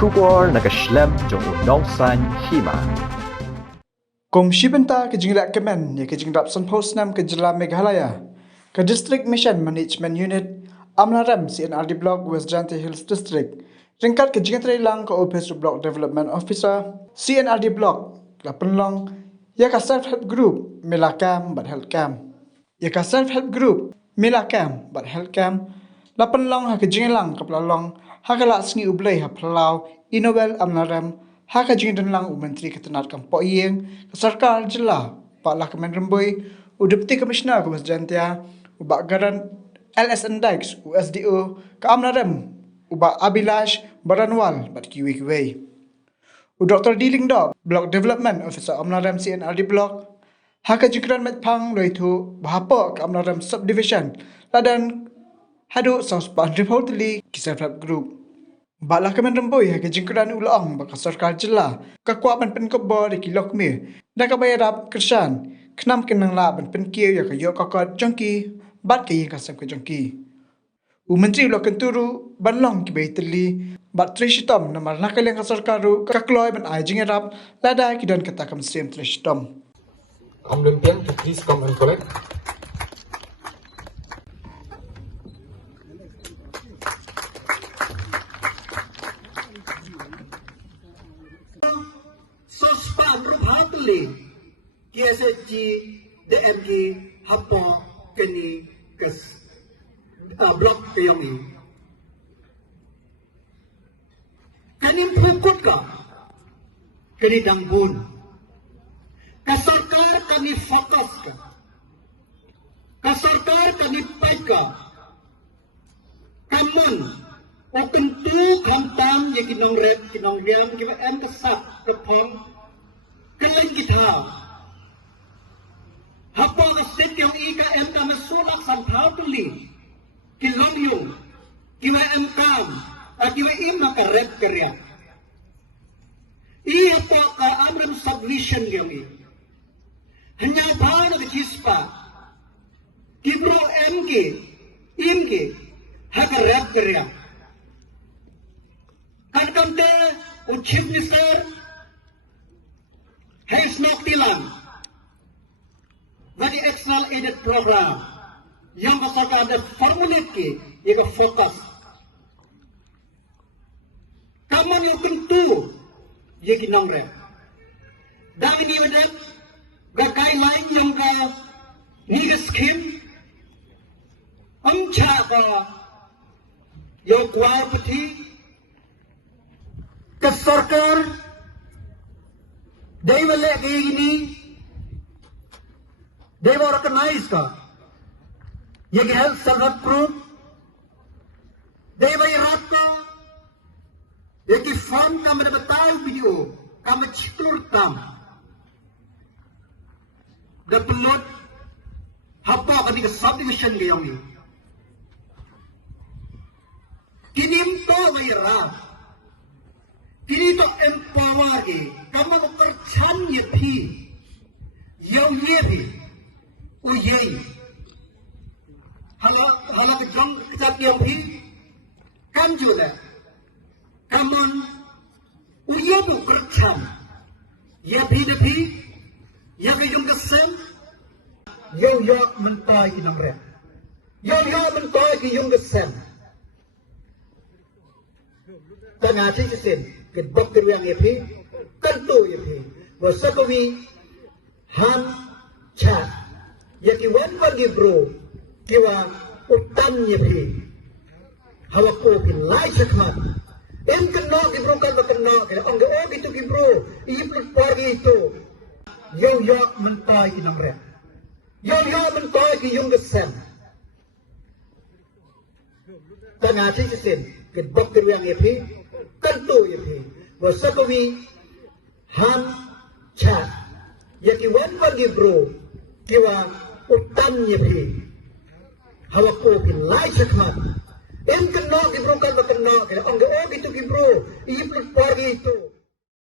Kubor nakaslem jong unongsan Hima. Komisi Benta Kejingrak Kemen ya Kejingrap San Posnam Kejela Meghalaya ke District Mission Management Unit Amlarem C&Rd Block West Jante Hills District ringkat Kejingrat Lang ke Office Block Development Officer C&Rd Block ke Pynlong ya ke Self Help Group Mela Cam but Health Cam ya ke Self Help Group Mela Cam but Health Cam la Pynlong ha Kejingrat Lang ke Pynlong ha ke lak sengi ublay ha Pelau Inobel Amlarem ha ka jingdan lang Menteri Ketenat Kampo Yeng ke Sarkar Jela Pak Lah Kemen Rembui Deputy Commissioner ke Jantia ubak garan LSN Dikes USDO ke Amlarem ubak Abilash Baranwal bat kiwi-kiwi Dr. Diling Dog Block Development Officer Amlarem C&Rd Block ha ka jingdan metpang loitu bahapa ke Amlarem Subdivision ladan hadu saus pan reportedly ke Self Help Group Balah Kemen Rembui hake jingkuran ulang baka Sarkar Jela kekuatan penkebor di kilok mi dah kabayarap kersan kenam kenang la ban penkiu ya kayo kakot jongki bat kayi kasam ke jongki Menteri Ulok Kenturu banlong ki baiteli bat trishitom namar nakal yang Sarkaru kakloy ban ai jingerap lada kidan kata kamsim trishitom Amlarem to please come and collect. KSG DMG Hapo Keni Kes Blok Peyongi Kanim Pukut ka Keni Dangbun Kasarkar kani Fokus ka Kasarkar kani Paik ka Kamun O tentu Kamtam Ye Kinong Red Kinong Riam Kima M Kesak Kepong Kelain kita Hapa kasit yung IKM kami sulak santaw tuli kilong yung kiwa MKM at kiwa ima ka red karya iya po ka Amlarem submission yung hanya ba na kichispa kibro MG imgi haka red karya kankamte o chief minister hay snok tilang bagi external aided program yang masyarakat ada formulate ke ia fokus kaman yang tentu ia kinongre dan ini ada guideline yang ke ni scheme amcha ka yang kuat peti ke sarkar dai wale ke ini they were recognized ka ye health self proof they were rakka ye ki form ka mere bataw video ka machklur tam the plot hapa ka di subdivision ge yong ni kinim to wayra kini to empower ge kama perchan ye phi yo ye bhi o yei hala ke jong kejap yang phi kam jula kamon o ye bu kercham ye phi de phi ye ke jong kesem yo mentai ki namre yo mentai ki jong kesem tanga thi sen ke dokter yang ye phi tentu ye phi wasabawi han cha ya ki wan bagi bro kiwa utan ye bhi hawa ko ki lai sakhat em kena ki bro kan kena ke ang o gitu ki bro I plut pagi itu yo mentai ki namre yo mentai ki yung gesem tanga thi sen ke dokter yang ye bhi tentu ye bhi wasabawi han cha ya ki wan bagi bro kiwa utan ye bhi hawa ko ki lai sakhat em kena ki bro kan kena ke ang o gitu ki bro I plut pagi itu